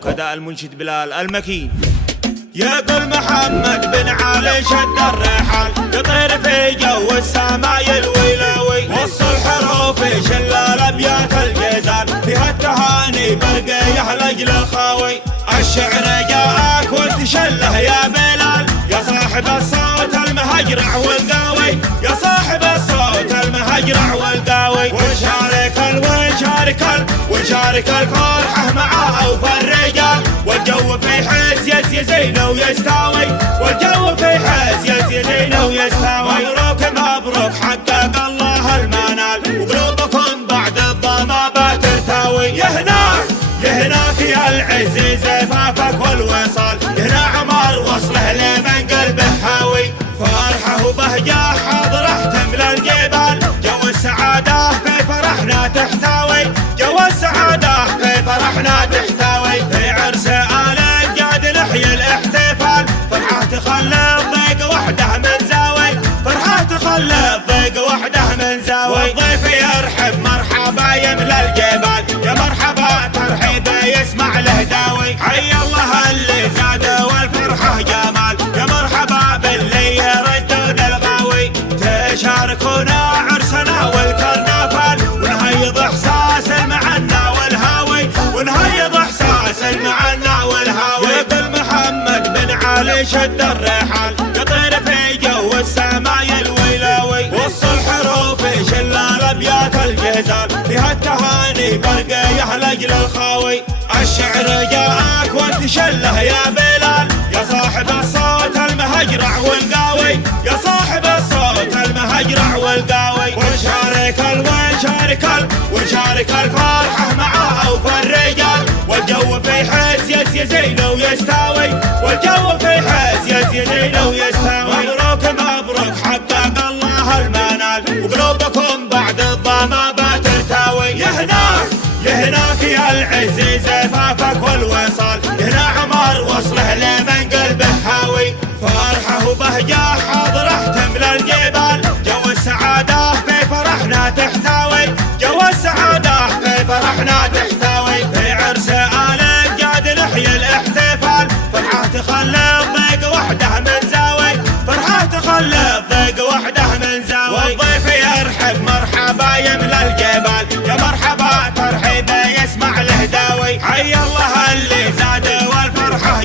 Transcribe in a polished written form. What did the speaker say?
وكذا المنشد بلال المكين. يقول محمد بن علي شد الرحال يطير في جو السماء يلوي وص الحروف شل الابيات الجزال فيها التهاني برقيه لاجل الخاوي. الشعر جاءك وتشله يا بلال يا صاحب الصوت المهجرع والقاوي يا صاحب الصوت المهجرع والقاوي. ونشارك الفرحة مع أوفى الرجال والجو في حس يزين ويستاوي والجو في حس يزين ويستاوي. مبروك حقق الله المنال وقلوبكم بعد الظما بترتوي. يهناك يا العز زفافك والوصال يهنا عمر وصله لمن قلبه هاوي. فرحة وبهجة حاضرة تملى الجبال جو السعادة في فرحنا تحتوي جو السعادة في فرحنا تحتوي. في عرس آل الجاد نحيي الاحتفال فرحة تخلي الضيق وحده من زاوي فرحة تخلي الضيق وحده من زاوي. والضيف يرحب مرحبا يملى الجبال يا مرحبا ترحيبه يسمع له داوي. حي الله اللي زاد والفرحة جمال يا مرحبا باللي يردون الغاوي. تشاركونا عرسنا والكرنفال ونهيض احساس المعنا والهاوي ونهيض احساس المعنا والهاوي. يقول محمد بن علي شد الرحال يطير في جو السماء يلوي وص الحروف شل الابيات الجزال فيها التهاني برقيه لاجل الخاوي. الشعر جاءك وتشله يا بلال يا صاحب الصوت المهجرع والقاوي يا صاحب الصوت المهجرع والقاوي. ونشارك الفرحة مع أوفى الرجال والجو في حس يزين ويستاوي والجو في حس يزين ويستاوي. مبروك حقق الله المنال وقلوبكم بعد الظما بترتوي. يهناك يا العز زفافك والوصال يهنا عمر وصله لمن قلبه هاوي. فرحة وبهجة حاضرة تملى الجبال جو السعادة في فرحنا تحتوي جو السعادة في فرحنا تحتوي. في عرس آل الجاد نحيي الاحتفال فرحة تخلي الضيق وحده من زاوي فرحة تخلي الضيق وحده من زاوي. والضيف يرحب مرحبا يملى الجبال يا مرحبا ترحيبه يسمع له داوي. حي الله اللي زاد والفرحة